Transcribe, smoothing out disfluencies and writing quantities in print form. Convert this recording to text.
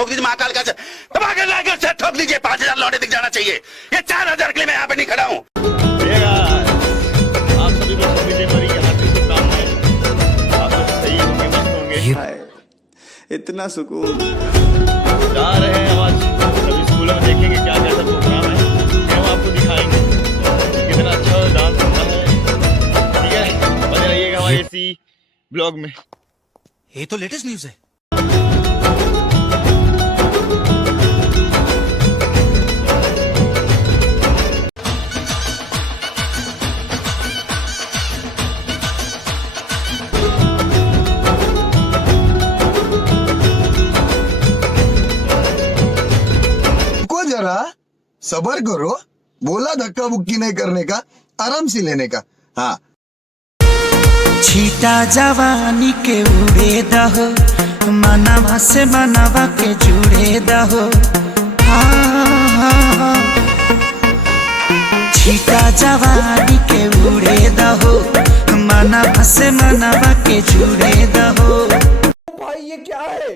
ठोक दीजिए महाकाल का धमाके लाकर से ठोक दीजिए। 5,000 लौटे दिख जाना चाहिए। ये 4,000 के लिए मैं यहाँ पे नहीं खड़ा हूँ। आप सभी को सभी जनवरी की हार्दिक शुभकामनाएं। आप लोग सही होंगे, मस्त होंगे। इतना सुकून। जा रहे हैं आज सभी स्कूलों में, देखेंगे क्या कैसा प्रोग्राम है, हम आपको दिखाएंगे कितना अच्छा डांस होता है। ठीक है, बने रहिएगा हमारे इसी ब्लॉग में। ये तो लेटेस्ट न्यूज़ है। रुको जरा, सबर करो। बोला धक्का बुक्की नहीं करने का, आराम से लेने का। हाँ, छीटा जवानी के उड़े दहो, मनवा से मनवा के जुड़े दहो। छीटा जवानी के उड़े दहो, मनवा से मनवा के जुड़े दहो। भाई ये क्या है?